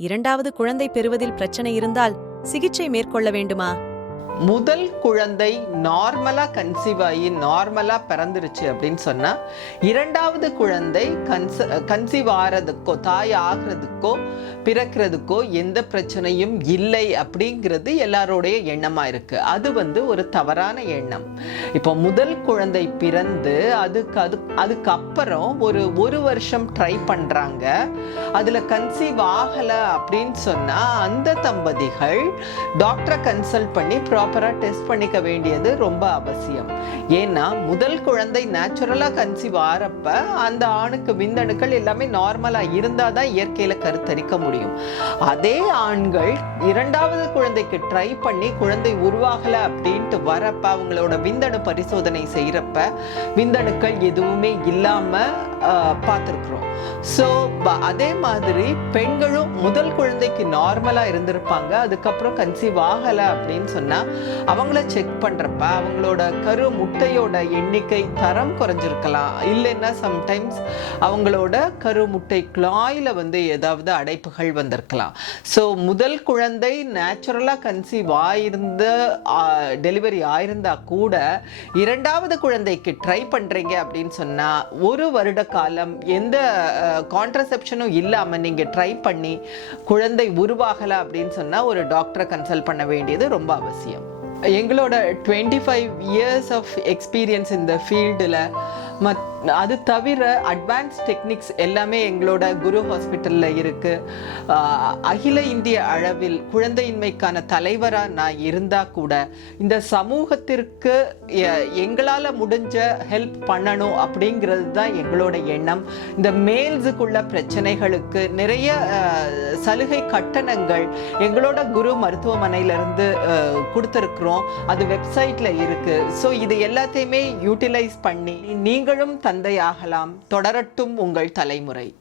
இரண்டாவது குழந்தை பெறுவதில் பிரச்சனை இருந்தால் சிகிச்சை மேற்கொள்ள வேண்டுமா? முதல் குழந்தை நார்மலா கன்சீவ் ஆகி நார்மலா பிறந்துருச்சு அப்படின்னு சொன்னா இரண்டாவது குழந்தை கன்ச கன்சீவ் ஆகிறதுக்கோ தாய் ஆகிறதுக்கோ பிறக்கிறதுக்கோ எந்த பிரச்சனையும் இல்லை அப்படிங்கிறது எல்லாரோடைய எண்ணமா இருக்கு. அது வந்து ஒரு தவறான எண்ணம். இப்போ முதல் குழந்தை பிறந்து அதுக்கு அது அதுக்கப்புறம் ஒரு ஒரு வருஷம் ட்ரை பண்றாங்க. அதுல கன்சீவ் ஆகல அப்படின்னு சொன்னா அந்த தம்பதிகள் டாக்டரை கன்சல்ட் பண்ணி ப்ராப்பராக டெஸ்ட் பண்ணிக்க வேண்டியது ரொம்ப அவசியம். ஏன்னா முதல் குழந்தை நேச்சுரலாக கன்சீவ் ஆறப்ப அந்த ஆணுக்கு விந்தணுக்கள் எல்லாமே நார்மலாக இருந்தால் தான் இயற்கையில் கருத்தரிக்க முடியும். அதே ஆண்கள் இரண்டாவது குழந்தைக்கு ட்ரை பண்ணி குழந்தை உருவாகலை அப்படின்ட்டு வரப்ப அவங்களோட விந்தணு பரிசோதனை செய்கிறப்ப விந்தணுக்கள் எதுவுமே இல்லாமல் பார்த்துருக்குறோம். ஸோ அதே மாதிரி பெண்களும் முதல் குழந்தைக்கு நார்மலாக இருந்திருப்பாங்க அதுக்கப்புறம் கன்சீவ் ஆகலை அப்படின்னு சொன்னால் அவங்கள செக் பண்ணுறப்ப அவங்களோட கரு முட்டையோட எண்ணிக்கை தரம் குறைஞ்சிருக்கலாம். இல்லைன்னா சம்டைம்ஸ் அவங்களோட கரு முட்டை குழாயில் வந்து ஏதாவது அடைப்புகள் வந்திருக்கலாம். ஸோ முதல் குழந்தை நேச்சுரலாக கன்சீவ் ஆயிருந்த டெலிவரி ஆயிருந்தா கூட இரண்டாவது குழந்தைக்கு ட்ரை பண்ணுறீங்க அப்படின்னு சொன்னால் ஒரு வருட காலம் எந்த கான்ட்ரசெப்ஷனும் இல்லாமல் நீங்கள் ட்ரை பண்ணி குழந்தை உருவாகலை அப்படின்னு சொன்னால் ஒரு டாக்டரை கன்சல்ட் பண்ண வேண்டியது ரொம்ப அவசியம். எங்களோட twenty five years of experience இந்த ஃபீல்டில் மத் அது தவிர அட்வான்ஸ் டெக்னிக்ஸ் எல்லாமே எங்களோட குரு ஹாஸ்பிட்டலில் இருக்குது அகில இந்திய அளவில் குழந்தையின்மைக்கான தலைவராக நான் இருந்தால் கூட இந்த சமூகத்திற்கு எங்களால் முடிஞ்ச ஹெல்ப் பண்ணணும் அப்படிங்கிறது தான் எங்களோட எண்ணம். இந்த மேல்ஸுக்குள்ள பிரச்சனைகளுக்கு நிறைய சலுகை கட்டணங்கள் எங்களோட குரு மருத்துவமனையிலேருந்து கொடுத்துருக்குறோம். அது வெப்சைட்டில் இருக்குது ஸோ இது எல்லாத்தையுமே யூட்டிலைஸ் பண்ணி நீங்கள் நீங்களும் தந்தையாகலாம். தொடரட்டும் உங்கள் தலைமுறை.